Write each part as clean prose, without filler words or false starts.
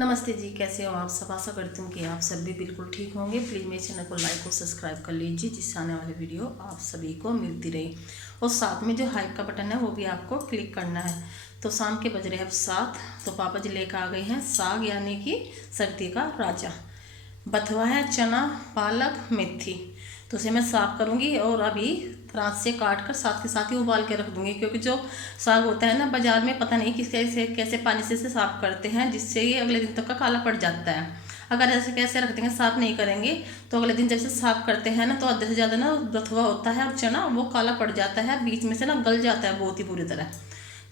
नमस्ते जी, कैसे हो आप सब। आशा करती हूँ कि आप सब भी बिल्कुल ठीक होंगे। प्लीज़ मेरे चैनल को लाइक और सब्सक्राइब कर लीजिए, जिससे आने वाले वीडियो आप सभी को मिलती रही। और साथ में जो हाइप का बटन है वो भी आपको क्लिक करना है। तो शाम के बज रहे हैं अब 7। तो पापा जी लेकर आ गए हैं साग, यानी कि सर्दी का राजा। बथुआ है, चना, पालक, मेथी। तो उसे मैं साफ़ करूँगी और अभी रात से काट कर साथ के साथ ही उबाल के रख दूँगी, क्योंकि जो साग होता है ना बाज़ार में, पता नहीं किस कैसे पानी से साफ़ करते हैं, जिससे ये अगले दिन तक का काला पड़ जाता है। अगर ऐसे कैसे रख देंगे, साफ़ नहीं करेंगे, तो अगले दिन जब से साफ़ करते हैं ना, तो आधे से ज़्यादा ना बथुआ होता है और चना वो काला पड़ जाता है, बीच में से ना गल जाता है बहुत ही बुरी तरह।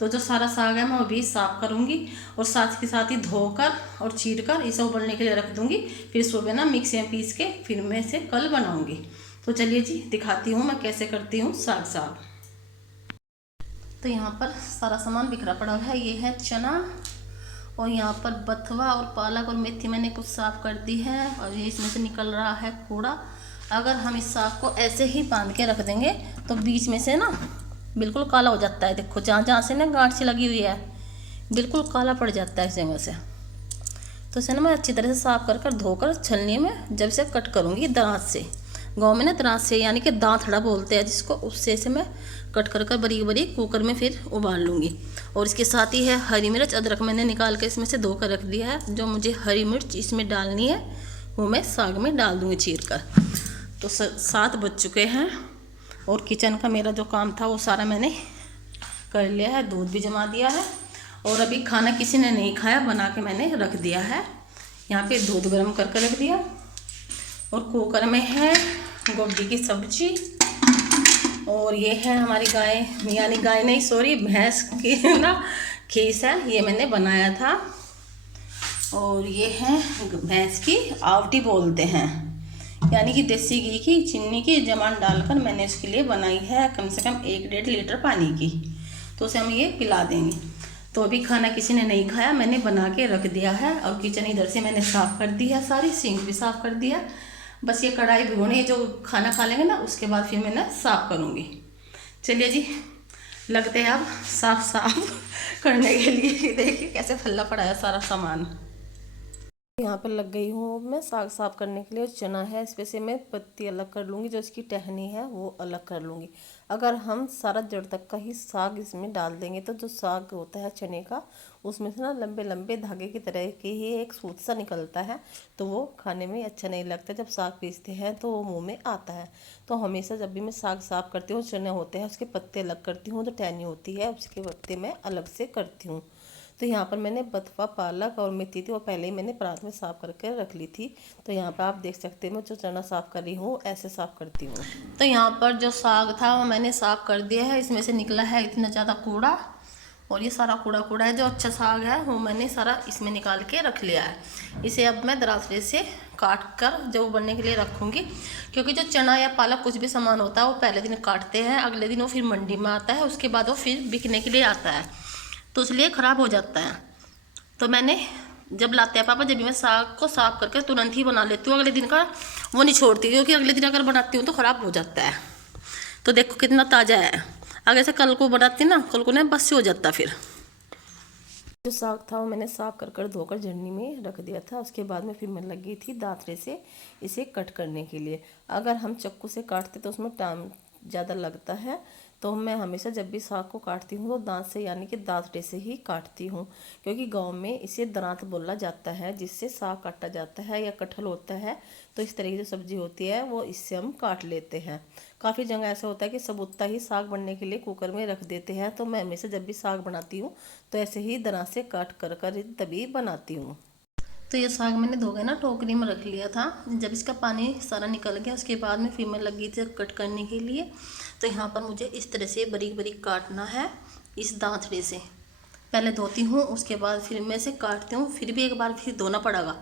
तो जो सारा साग है मैं अभी साफ़ करूँगी और साथ के साथ ही धोकर और चीर कर इसे उबलने के लिए रख दूँगी। फिर सुबह ना मिक्सी में पीस के फिर मैं इसे कल बनाऊँगी। तो चलिए जी, दिखाती हूँ मैं कैसे करती हूँ साग। तो यहाँ पर सारा सामान बिखरा पड़ा है। ये है चना और यहाँ पर बथुआ और पालक और मेथी मैंने कुछ साफ़ कर दी है, और ये इसमें से निकल रहा है कूड़ा। अगर हम इस साग को ऐसे ही बांध के रख देंगे तो बीच में से ना बिल्कुल काला हो जाता है। देखो जहाँ जहाँ से ना गांठ सी लगी हुई है, बिल्कुल काला पड़ जाता है इस जगह से। तो इसे ना मैं अच्छी तरह से साफ़ कर धोकर छलनी में जब से कट करूँगी दांत से। गाँव में ना दांत से यानी कि दांतड़ा बोलते हैं जिसको, उससे से मैं कट कर बारीक बारीक कुकर में फिर उबाल लूँगी। और इसके साथ ही है हरी मिर्च, अदरक मैंने निकाल कर इसमें से धो कर रख दिया है। जो मुझे हरी मिर्च इसमें डालनी है वो मैं साग में डाल दूँगी चीर कर। तो 7 बज चुके हैं और किचन का मेरा जो काम था वो सारा मैंने कर लिया है। दूध भी जमा दिया है और अभी खाना किसी ने नहीं खाया, बना के मैंने रख दिया है। यहाँ पे दूध गर्म करके रख दिया और कुकर में है गोभी की सब्जी। और ये है हमारी गाय, यानी गाय नहीं सॉरी भैंस की ना खीस है, ये मैंने बनाया था। और ये है भैंस की आवटी बोलते हैं, यानी कि देसी घी की चीनी की जमान डालकर मैंने इसके लिए बनाई है, कम से कम 1-1.5 लीटर पानी की। तो उसे हम ये पिला देंगे। तो अभी खाना किसी ने नहीं खाया, मैंने बना के रख दिया है। और किचन इधर से मैंने साफ़ कर दी है, सारी सिंक भी साफ़ कर दिया। बस ये कढ़ाई भिगोनी, जो खाना खा लेंगे ना उसके बाद फिर मैं ना साफ़ करूँगी। चलिए जी, लगते हैं अब साफ़ करने के लिए। देखिए कैसे फैला पड़ा है सारा सामान। यहाँ पर लग गई हूँ मैं साग साफ़ करने के लिए। चना है, इस पे से मैं पत्ती अलग कर लूँगी, जो इसकी टहनी है वो अलग कर लूँगी। अगर हम सारा जड़ तक का ही साग इसमें डाल देंगे तो जो साग होता है चने का, उसमें से ना लंबे लंबे धागे की तरह की ही एक सूत सा निकलता है, तो वो खाने में अच्छा नहीं लगता। जब साग पीसते हैं तो वो मुँह में आता है। तो हमेशा जब भी मैं साग साफ़ करती हूँ, चने होते हैं उसके पत्ते अलग करती हूँ, जो टहनी होती है उसके पत्ते मैं अलग से करती हूँ। तो यहाँ पर मैंने बथुआ, पालक और मेथी थी वो पहले ही मैंने परात में साफ़ करके रख ली थी। तो यहाँ पर आप देख सकते हैं मैं जो चना साफ़ कर रही हूँ ऐसे साफ़ करती हूँ। तो यहाँ पर जो साग था वो मैंने साफ़ कर दिया है। इसमें से निकला है इतना ज़्यादा कूड़ा, और ये सारा कूड़ा है। जो अच्छा साग है वो मैंने सारा इसमें निकाल के रख लिया है। इसे अब मैं दराजरे से काट कर जो उबलने के लिए रखूँगी, क्योंकि जो चना या पालक कुछ भी सामान होता है वो पहले दिन काटते हैं, अगले दिन वो फिर मंडी में आता है, उसके बाद वो फिर बिकने के लिए आता है, तो इसलिए ख़राब हो जाता है। तो मैंने जब लाते हैं पापा, जब भी मैं साग को साफ़ करके तुरंत ही बना लेती हूँ, अगले दिन का वो नहीं छोड़ती, क्योंकि अगले दिन अगर बनाती हूँ तो ख़राब हो जाता है। तो देखो कितना ताज़ा है, अगर से कल को बनाती ना, कल को ना बस से हो जाता। फिर जो साग था वो मैंने साफ़ कर धोकर झरनी में रख दिया था। उसके बाद में फिर मैं लगी थी दांतरे से इसे कट करने के लिए। अगर हम चाकू से काटते तो उसमें टाइम ज़्यादा लगता है, तो मैं हमेशा जब भी साग को काटती हूँ तो दांत से यानी कि दांतरे से ही काटती हूँ, क्योंकि गांव में इसे दरांत बोला जाता है, जिससे साग काटा जाता है। या कटहल होता है तो इस तरह की जो सब्जी होती है वो इससे हम काट लेते हैं। काफ़ी जगह ऐसा होता है कि सबूता ही साग बनने के लिए कुकर में रख देते हैं, तो मैं हमेशा जब भी साग बनाती हूँ तो ऐसे ही दरांत से काट कर तभी बनाती हूँ। तो ये साग मैंने धो के ना टोकरी में रख लिया था। जब इसका पानी सारा निकल गया उसके बाद में फिर मैं लगी थी कट करने के लिए। तो यहाँ पर मुझे इस तरह से बारीक बारीक काटना है इस दांतड़े से। पहले धोती हूँ, उसके बाद फिर मैं इसे काटती हूँ, फिर भी एक बार फिर धोना पड़ेगा,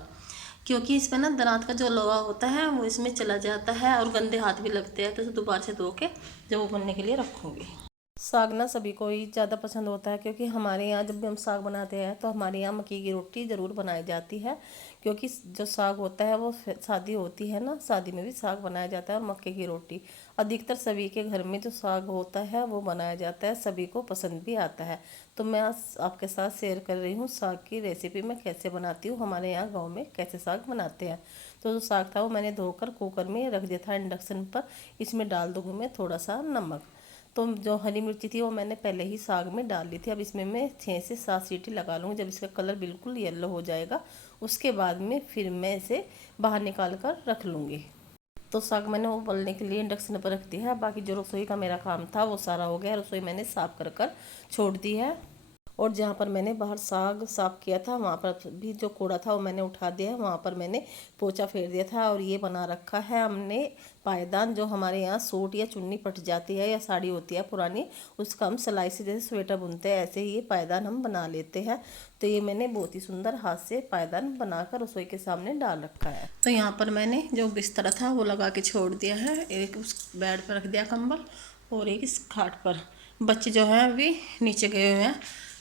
क्योंकि इसमें ना दांत का जो लोहा होता है वो इसमें चला जाता है और गंदे हाथ भी लगते हैं। तो इसे दोबारा से धो के जब उबलने के लिए रखूँगी। साग ना सभी को ही ज़्यादा पसंद होता है, क्योंकि हमारे यहाँ जब भी हम साग बनाते हैं तो हमारे यहाँ मक्की की रोटी ज़रूर बनाई जाती है। क्योंकि जो साग होता है वो शादी होती है ना, शादी में भी साग बनाया जाता है, और मक्के की रोटी अधिकतर सभी के घर में जो साग होता है वो बनाया जाता है, सभी को पसंद भी आता है। तो मैं आज आपके साथ शेयर कर रही हूँ साग की रेसिपी मैं कैसे बनाती हूँ, हमारे यहाँ गाँव में कैसे साग बनाते हैं। तो जो साग था वो मैंने धोकर कुकर में रख दिया था इंडक्शन पर। इसमें डाल दूँगी मैं थोड़ा सा नमक। तो जो हरी मिर्ची थी वो मैंने पहले ही साग में डाल ली थी। अब इसमें मैं 6 से 7 सीटी लगा लूँगी। जब इसका कलर बिल्कुल येलो हो जाएगा उसके बाद में फिर मैं इसे बाहर निकाल कर रख लूँगी। तो साग मैंने वो उबलने के लिए इंडक्शन पर रख दिया है। बाकी जो रसोई का मेरा काम था वो सारा हो गया। रसोई मैंने साफ़ कर छोड़ दी है। और जहाँ पर मैंने बाहर साग साफ़ किया था वहाँ पर भी जो कूड़ा था वो मैंने उठा दिया है, वहाँ पर मैंने पोछा फेर दिया था। और ये बना रखा है हमने पायदान। जो हमारे यहाँ सूट या चुन्नी पट जाती है या साड़ी होती है पुरानी, उसका हम सिलाई से जैसे स्वेटर बुनते हैं ऐसे ही ये पायदान हम बना लेते हैं। तो ये मैंने बहुत ही सुंदर हाथ से पायदान बनाकर रसोई के सामने डाल रखा है। तो यहाँ पर मैंने जो बिस्तर था वो लगा के छोड़ दिया है। एक उस बेड पर रख दिया कंबल और एक इस खाट पर। बच्चे जो हैं अभी नीचे गए हुए हैं,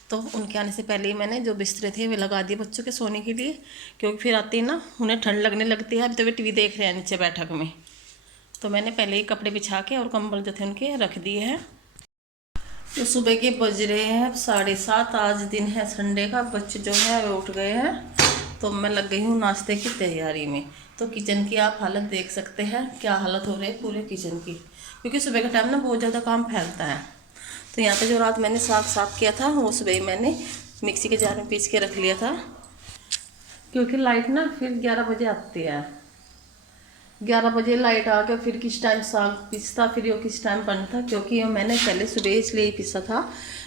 तो उनके आने से पहले ही मैंने जो बिस्तरे थे वे लगा दिए बच्चों के सोने के लिए, क्योंकि फिर आते ही ना उन्हें ठंड लगने लगती है। अभी तो वे टीवी देख रहे हैं नीचे बैठक में, तो मैंने पहले ही कपड़े बिछा के और कंबल जो थे उनके रख दिए हैं। तो सुबह के बज रहे हैं 7:30। आज दिन है संडे का। बच्चे जो है वे उठ गए हैं, तो मैं लग गई हूँ नाश्ते की तैयारी में। तो किचन की आप हालत देख सकते हैं, क्या हालत हो रही है पूरे किचन की, क्योंकि सुबह के टाइम ना बहुत ज़्यादा काम फैलता है। तो यहाँ पे जो रात मैंने साग साफ़ किया था वो सुबह मैंने मिक्सी के जार में पीस के रख लिया था, क्योंकि लाइट ना फिर 11 बजे आती है। 11 बजे लाइट आ गया, फिर किस टाइम साग पीसता, फिर ये किस टाइम बनता। क्योंकि मैंने पहले सुबह इसलिए पीसा था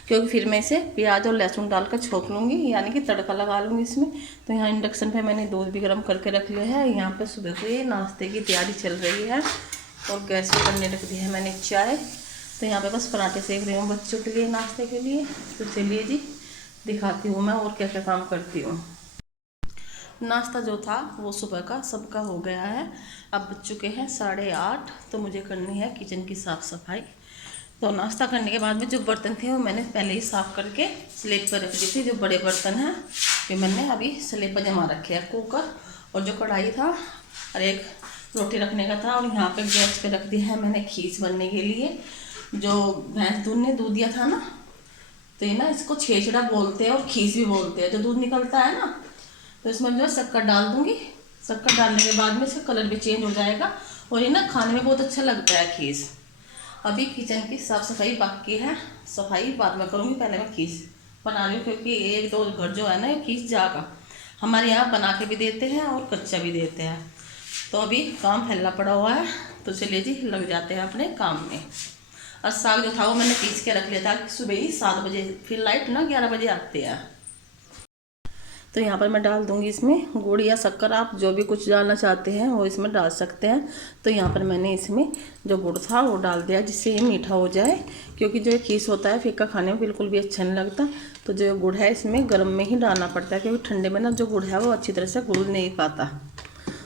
क्योंकि फिर मैं इसे प्याज और लहसुन डालकर छोंक लूँगी, यानी कि तड़का लगा लूँगी इसमें। तो यहाँ इंडक्शन पे मैंने दूध भी गर्म करके रख लिया है। यहाँ पे सुबह से नाश्ते की तैयारी चल रही है और गैस पे बनने रख दी है मैंने चाय। तो यहाँ पे बस पराठे सेक रही हूँ बच्चों के लिए नाश्ते के लिए। तो चलिए जी दिखाती हूँ मैं और क्या क्या काम करती हूँ। नाश्ता जो था वो सुबह का सबका हो गया है। अब बज चुके हैं 8:30। तो मुझे करनी है किचन की साफ़ सफाई। तो नाश्ता करने के बाद में जो बर्तन थे वो मैंने पहले ही साफ़ करके स्लेब पर रख दी थी। जो बड़े बर्तन हैं वे मैंने अभी स्लेब पर जमा रखे हैं। कुकर और जो कढ़ाई था और एक रोटी रखने का था, और यहाँ पे गैस पे रख दिया है मैंने खीस बनने के लिए। जो भैंस दूध ने दूध दिया था ना, तो ये ना इसको छेछड़ा बोलते हैं और खीस भी बोलते हैं। जो दूध निकलता है ना, तो इसमें जो शक्कर डाल दूंगी। शक्कर डालने के बाद में इसका कलर भी चेंज हो जाएगा और ये ना खाने में बहुत अच्छा लगता है खीस। अभी किचन की साफ़ सफाई बाकी है, सफाई बाद में करूँगी, पहले मैं खीस बना रही हूँ। क्योंकि 1-2 घर जो है ना ये खीस जागा हमारे यहाँ बना के भी देते हैं और कच्चा भी देते हैं। तो अभी काम फैला पड़ा हुआ है, तो चलिए जी लग जाते हैं अपने काम में। और साग जो था वो मैंने पीस के रख लिया था सुबह ही 7 बजे, फिर लाइट ना 11 बजे आती है। तो यहाँ पर मैं डाल दूँगी इसमें गुड़ या शक्कर, आप जो भी कुछ डालना चाहते हैं वो इसमें डाल सकते हैं। तो यहाँ पर मैंने इसमें जो गुड़ था वो डाल दिया, जिससे ये मीठा हो जाए। क्योंकि जो खीस होता है फीका खाने में बिल्कुल भी अच्छा नहीं लगता। तो जो गुड़ है इसमें गर्म में ही डालना पड़ता है, क्योंकि ठंडे में ना जो गुड़ है वो अच्छी तरह से घुल नहीं पाता।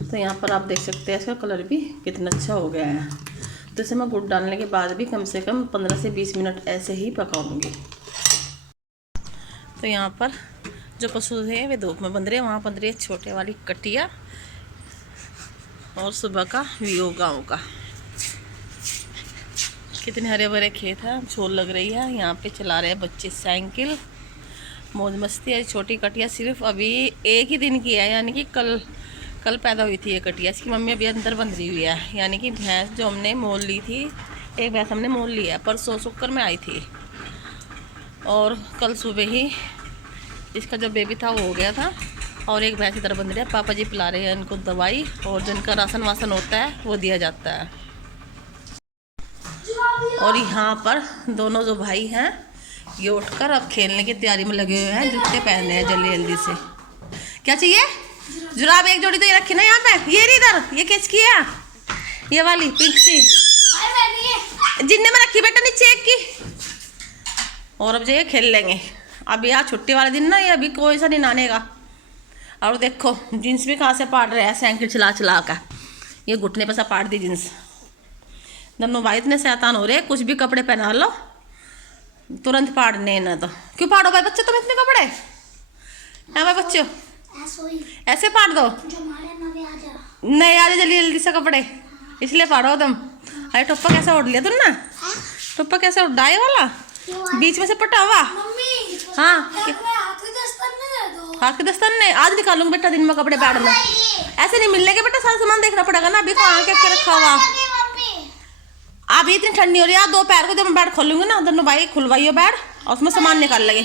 तो यहाँ पर आप देख सकते हैं इसका कलर भी कितना अच्छा हो गया है। तो इसे मैं गुड़ डालने के बाद भी कम से कम 15 से 20 मिनट ऐसे ही पकाऊंगी। तो यहाँ पर जो पशु है वे धूप में बंध रहे हैं। वहाँ बंध रही है छोटे वाली कटिया। और सुबह का व्यू गाँव का, कितने हरे भरे खेत हैं, झोल लग रही है। यहाँ पे चला रहे हैं बच्चे साइकिल, मौज मस्ती है। छोटी कटिया सिर्फ अभी 1 ही दिन की है, यानी कि कल पैदा हुई थी ये कटिया। इसकी मम्मी अभी अंदर बंधी हुई है। यानी कि भैंस जो हमने मोल ली थी, एक भैंस हमने मोल लिया है, परसों शुक्र में आई थी। और कल सुबह ही इसका जो बेबी था वो हो गया था। और एक भैंस इधर बंध रही है, पापा जी पिला रहे हैं इनको दवाई, और जिनका राशन वासन होता है वो दिया जाता है। और यहाँ पर दोनों जो भाई हैं ये उठकर अब खेलने की तैयारी में लगे हुए हैं। जूते पहने हैं जल्दी जल्दी से। क्या चाहिए? जुराब एक जोड़ी तो ये रखी ना यहाँ पे, ये रही इधर। ये किसकी है? ये वाली पिंक सी जिन्ने में रखी बेटा नीचे एक की। और अब जो ये खेल लेंगे। अब यहाँ छुट्टी वाले दिन ना ये अभी कोई सा नहीं नानेगा। और देखो जींस भी कहाँ से पाड़ रहे हैं साइकिल चला चला कर। ये घुटने पर सा पाड़ दी जींस। दोनों भाई इतने शैतान हो रहे हैं, कुछ भी कपड़े पहना लो तुरंत फाड़ने ना तो क्यों फाड़ो भाई बच्चे तुम इतने कपड़े है भाई बच्चों ऐसे फाड़ दो नहीं आ जल्दी जल्दी से कपड़े इसलिए फाड़ो तुम। अरे टोपा कैसे उड़ लिया तुम ना टोपा कैसे उड़ा ये वाला बीच में से पटा हुआ। हाँ हाथ के दस्ताने नहीं आज निकालूंगा बेटा दिन में कपड़े बैठ में ऐसे नहीं मिलने के बेटा सारा सामान देखना पड़ेगा ना अभी कहाँ क्या रखा हुआ। अभी इतनी ठंडी हो रही है दोपहर को जब मैं बेड खोलूंगी ना दोनों भाई खुलवाइयो बेड और उसमें सामान निकाल लगे।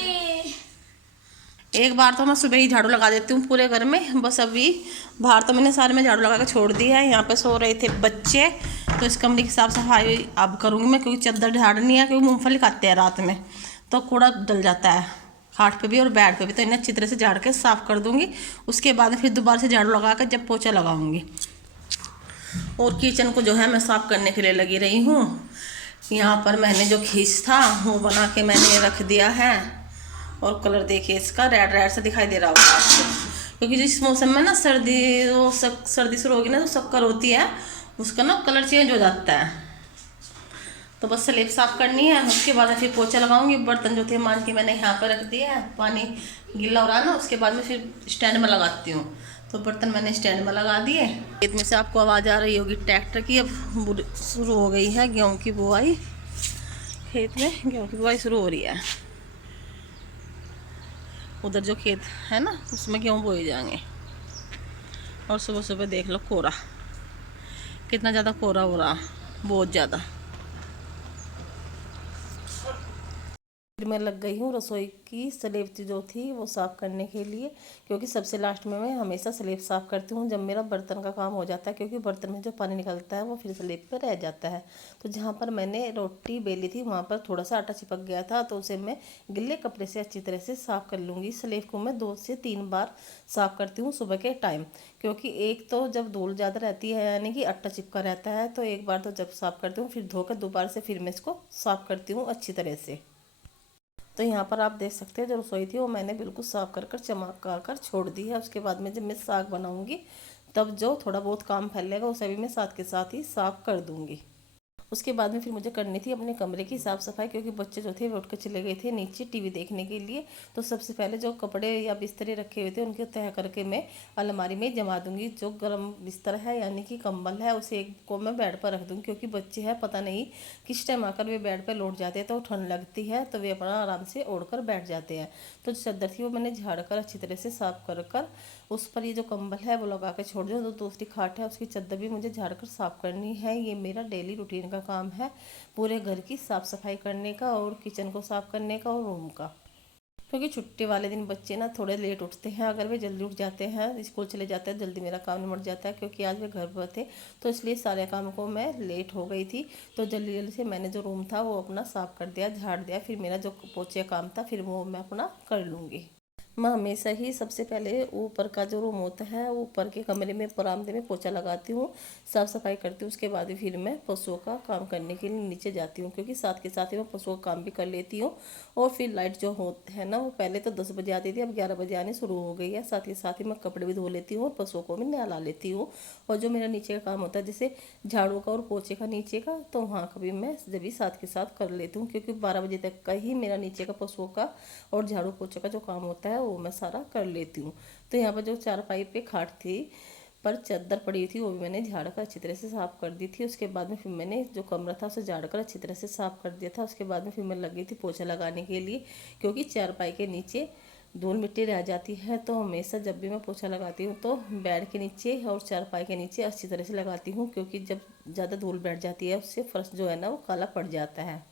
एक बार तो मैं सुबह ही झाड़ू लगा देती हूँ पूरे घर में। बस अभी बाहर तो मैंने सारे में झाड़ू लगा के छोड़ दिया है। यहाँ पे सो रहे थे बच्चे तो इस कमरे की साफ सफाई अब करूँगी मैं क्योंकि चादर झाड़नी है क्योंकि मूंगफली खाते हैं रात में तो कूड़ा डल जाता है खाट पे भी और बेड पे भी। तो इन्हें अच्छी तरह से झाड़ के साफ़ कर दूँगी उसके बाद फिर दोबारा से झाड़ू लगा कर जब पोछा लगाऊँगी। और किचन को जो है मैं साफ़ करने के लिए लगी रही हूँ। यहाँ पर मैंने जो खींच था वो बना के मैंने रख दिया है और कलर देखिए इसका रेड रेड सा दिखाई दे रहा होगा आपको क्योंकि जिस मौसम में ना सर्दी शुरू होगी ना तो शक्कर होती है उसका ना कलर चेंज हो जाता है। तो बस स्लेब साफ़ करनी है उसके बाद फिर पोछा लगाऊंगी। बर्तन जो थे मान के मैंने यहाँ पर रख दिया है पानी गीला हो रहा ना उसके बाद में फिर स्टैंड में लगाती हूँ। तो बर्तन मैंने स्टैंड में लगा दिए। खेत में से आपको आवाज़ आ रही होगी ट्रैक्टर की अब शुरू हो गई है गेहूँ की बुआई। खेत में गेहूँ की बुआई शुरू हो रही है। उधर जो खेत है ना उसमें गेहूँ बोए जाएंगे। और सुबह सुबह देख लो कोहरा कितना ज़्यादा कोहरा हो रहा बहुत ज़्यादा। फिर मैं लग गई हूँ रसोई की स्लेब जो थी वो साफ़ करने के लिए क्योंकि सबसे लास्ट में मैं हमेशा स्लेब साफ़ करती हूँ जब मेरा बर्तन का काम हो जाता है क्योंकि बर्तन में जो पानी निकलता है वो फिर स्लेब पर रह जाता है। तो जहाँ पर मैंने रोटी बेली थी वहाँ पर थोड़ा सा आटा चिपक गया था तो उसे मैं गिले कपड़े से अच्छी तरह से साफ़ कर लूँगी। स्लेब को मैं 2 से 3 बार साफ़ करती हूँ सुबह के टाइम क्योंकि एक तो जब धूल ज़्यादा रहती है यानी कि आटा चिपका रहता है तो एक बार तो जब साफ़ करती हूँ फिर धोकर दोबारा से फिर मैं इसको साफ़ करती हूँ अच्छी तरह से। तो यहाँ पर आप देख सकते हैं जो रसोई थी वो मैंने बिल्कुल साफ़ कर चमका कर छोड़ दी है। उसके बाद में जब मैं साग बनाऊँगी तब जो थोड़ा बहुत काम फैलेगा उसे भी मैं साथ के साथ ही साफ़ कर दूँगी। उसके बाद में फिर मुझे करनी थी अपने कमरे की साफ़ सफाई क्योंकि बच्चे जो थे वो उठ कर चले गए थे नीचे टीवी देखने के लिए। तो सबसे पहले जो कपड़े या बिस्तरे रखे हुए थे उनके तह करके मैं अलमारी में जमा दूंगी। जो गर्म बिस्तर है यानी कि कंबल है उसे एक को मैं बेड पर रख दूँगी क्योंकि बच्चे हैं पता नहीं किस टाइम आकर वे बेड पर लौट जाते हैं तो ठंड लगती है तो वे अपना आराम से ओढ़ कर बैठ जाते हैं। तो जो चादर थी वो मैंने झाड़ कर अच्छी तरह से साफ़ कर उस पर ये जो कंबल है वो लगा के छोड़ दूँ। तो दूसरी खाट है उसकी चादर भी मुझे झाड़ कर साफ़ करनी है। ये मेरा डेली रूटीन का काम है पूरे घर की साफ़ सफाई करने का और किचन को साफ़ करने का और रूम का। क्योंकि छुट्टी वाले दिन बच्चे ना थोड़े लेट उठते हैं। अगर वे जल्दी उठ जाते हैं स्कूल चले जाते हैं जल्दी मेरा काम निपट जाता है क्योंकि आज वे घर पर थे तो इसलिए सारे काम को मैं लेट हो गई थी। तो जल्दी जल्दी से मैंने जो रूम था वो अपना साफ़ कर दिया झाड़ दिया। फिर मेरा जो पोछे काम था फिर वो मैं अपना कर लूँगी। मैं हमेशा ही सबसे पहले ऊपर का जो रूम होता है ऊपर के कमरे में बरामदे में पोछा लगाती हूँ साफ़ सफाई करती हूँ। उसके बाद फिर मैं पशुओं का काम करने के लिए नीचे जाती हूँ क्योंकि साथ के साथ ही मैं पशुओं का काम भी कर लेती हूँ। और फिर लाइट जो होती है ना वो पहले तो 10 बजे आती थी अब 11 बजे आनी शुरू हो गई है। साथ ही मैं कपड़े भी धो लेती हूँ और पशुओं को भी नहला लेती हूँ। और जो मेरा नीचे का काम होता है जैसे झाड़ू का और पोछे का नीचे का तो वहाँ का भी मैं जब भी साथ के साथ कर लेती हूँ क्योंकि 12 बजे तक का ही मेरा नीचे का पशुओं का और झाड़ू पोछे का जो काम होता है वो मैं सारा कर लेती हूँ। तो यहाँ पर जो चारपाई पे खाट थी पर चादर पड़ी थी वो भी मैंने झाड़ कर अच्छी तरह से साफ़ कर दी थी। उसके बाद में फिर मैंने जो कमरा था उसे झाड़ कर अच्छी तरह से साफ़ कर दिया था। उसके बाद में फिर मैं लगी थी पोछा लगाने के लिए क्योंकि चारपाई के नीचे धूल मिट्टी रह जाती है। तो हमेशा जब भी मैं पोछा लगाती हूँ तो बेड के नीचे और चारपाई के नीचे अच्छी तरह से लगाती हूँ क्योंकि जब ज़्यादा धूल बैठ जाती है उससे फर्श जो है ना वो काला पड़ जाता है।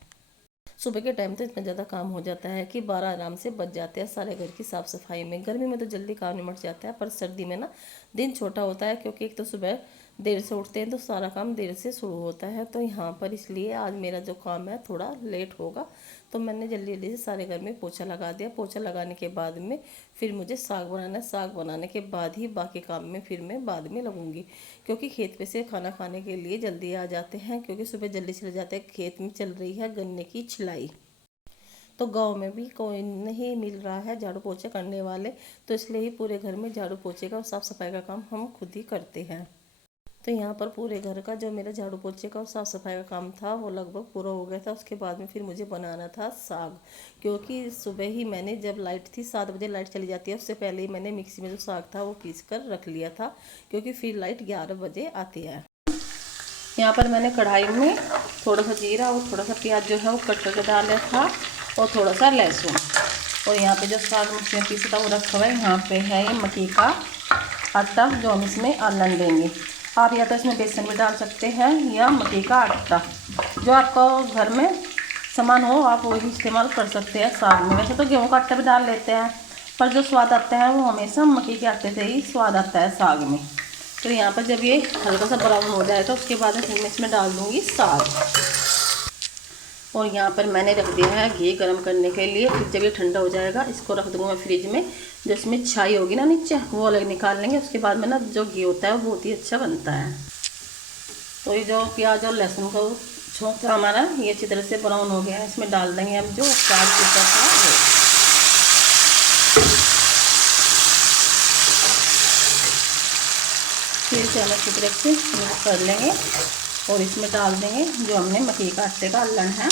सुबह के टाइम तो इतना ज़्यादा काम हो जाता है कि 12 आराम से बच जाते हैं सारे घर की साफ़ सफाई में। गर्मी में तो जल्दी काम निमट जाता है पर सर्दी में ना दिन छोटा होता है क्योंकि एक तो सुबह देर से उठते हैं तो सारा काम देर से शुरू होता है। तो यहाँ पर इसलिए आज मेरा जो काम है थोड़ा लेट होगा। तो मैंने जल्दी जल्दी से सारे घर में पोछा लगा दिया। पोछा लगाने के बाद में फिर मुझे साग बनाना है। साग बनाने के बाद ही बाकी काम में फिर मैं बाद में लगूंगी क्योंकि खेत पे से खाना खाने के लिए जल्दी आ जाते हैं क्योंकि सुबह जल्दी चले जाते हैं। खेत में चल रही है गन्ने की छिलाई तो गांव में भी कोई नहीं मिल रहा है झाड़ू पोछे करने वाले तो इसलिए ही पूरे घर में झाड़ू पोछे का और साफ़ सफाई का काम हम खुद ही करते हैं। तो यहाँ पर पूरे घर का जो मेरा झाड़ू पोछे का और साफ़ सफाई का काम था वो लगभग पूरा हो गया था। उसके बाद में फिर मुझे बनाना था साग, क्योंकि सुबह ही मैंने जब लाइट थी 7 बजे लाइट चली जाती है, उससे पहले ही मैंने मिक्सी में जो साग था वो पीस कर रख लिया था, क्योंकि फिर लाइट 11 बजे आती है। यहाँ पर मैंने कढ़ाई में थोड़ा सा जीरा और थोड़ा सा प्याज जो है वो कट करके डाला था, और थोड़ा सा लहसुन, और यहाँ पे जो साग मिक्सी में पीसा था वो रखा हुआ है। यहाँ पे है ये मक्की का आटा जो हम इसमें आलन देंगे। आप या तो इसमें बेसन भी डाल सकते हैं या मक्की का आटा, जो आपका घर में सामान हो आप वही इस्तेमाल कर सकते हैं साग में। वैसे तो गेहूँ का आटा भी डाल लेते हैं, पर जो स्वाद आता है वो हमेशा मक्की के आटे से ही स्वाद आता है साग में। तो यहाँ पर जब ये हल्का सा ब्राउन हो जाए तो उसके बाद फिर मैं इसमें डाल दूँगी साग। और यहाँ पर मैंने रख दिया है घी गर्म करने के लिए। फिर जब ये ठंडा हो जाएगा इसको रख दूँगा मैं फ्रिज में। जो इसमें छाई होगी ना नीचे वो अलग निकाल लेंगे। उसके बाद में ना जो घी होता है वो बहुत ही अच्छा बनता है। तो ये जो प्याज और लहसुन का छोंका हमारा ये अच्छी तरह से ब्राउन हो गया है, इसमें डाल देंगे हम जो साग पीसा था वो। फिर से हम अच्छी तरह से मिक्स कर लेंगे और इसमें डाल देंगे जो हमने मक्की का आटे का अल्लन है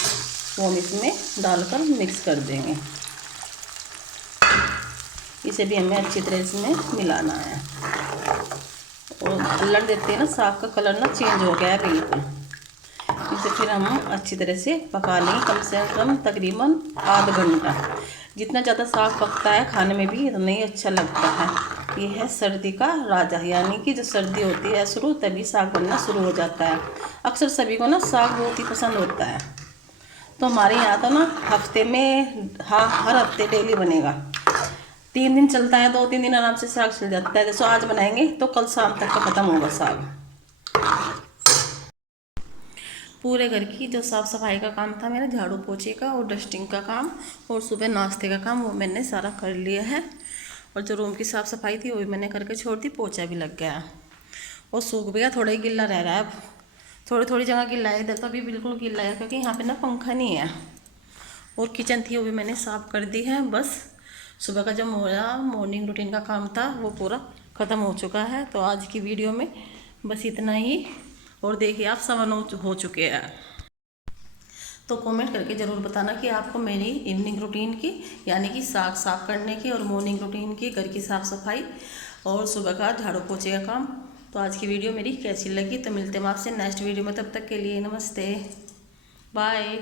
वो हम इसमें डालकर मिक्स कर देंगे। इसे भी हमें अच्छी तरह इसमें मिलाना है। और अल्लन देते हैं ना साग का कलर ना चेंज हो गया है बिल्कुल। इसे फिर हम अच्छी तरह से पका लेंगे, कम से कम तकरीबन आधा घंटा। जितना ज़्यादा साग पकता है खाने में भी उतना ही अच्छा लगता है। ये है सर्दी का राजा, यानी कि जो सर्दी होती है शुरू तभी साग बनना शुरू हो जाता है। अक्सर सभी को ना साग बहुत ही पसंद होता है। तो हमारे यहाँ तो ना हफ्ते में हर हफ्ते डेली बनेगा। 3 दिन चलता है, 2-3 दिन आराम से साग चल जाता है। जैसे आज बनाएंगे तो कल शाम तक का ख़त्म होगा साग। पूरे घर की जो साफ़ सफाई का काम था मेरा, झाड़ू पोछे का और डस्टिंग का काम और सुबह नाश्ते का काम, वो मैंने सारा कर लिया है। और जो रूम की साफ़ सफाई थी वो भी मैंने करके छोड़ दी। पोछा भी लग गया और सूख भी गया, थोड़ा ही गिल्ला रह रहा है। अब थोड़ी थोड़ी जगह गिल्ला है, इधर तो अभी बिल्कुल गिल्ला है क्योंकि यहाँ पे ना पंखा नहीं है। और किचन थी वो भी मैंने साफ़ कर दी है। बस सुबह का जो मेरा मॉर्निंग रूटीन का काम था वो पूरा ख़त्म हो चुका है। तो आज की वीडियो में बस इतना ही। और देखिए आप 7 हो चुके हैं। तो कमेंट करके ज़रूर बताना कि आपको मेरी इवनिंग रूटीन की, यानी कि साग साफ करने की, और मॉर्निंग रूटीन की, घर की साफ़ सफाई और सुबह का झाड़ू पोछे का काम, तो आज की वीडियो मेरी कैसी लगी। तो मिलते हैं आपसे नेक्स्ट वीडियो में, तब तक के लिए नमस्ते, बाय।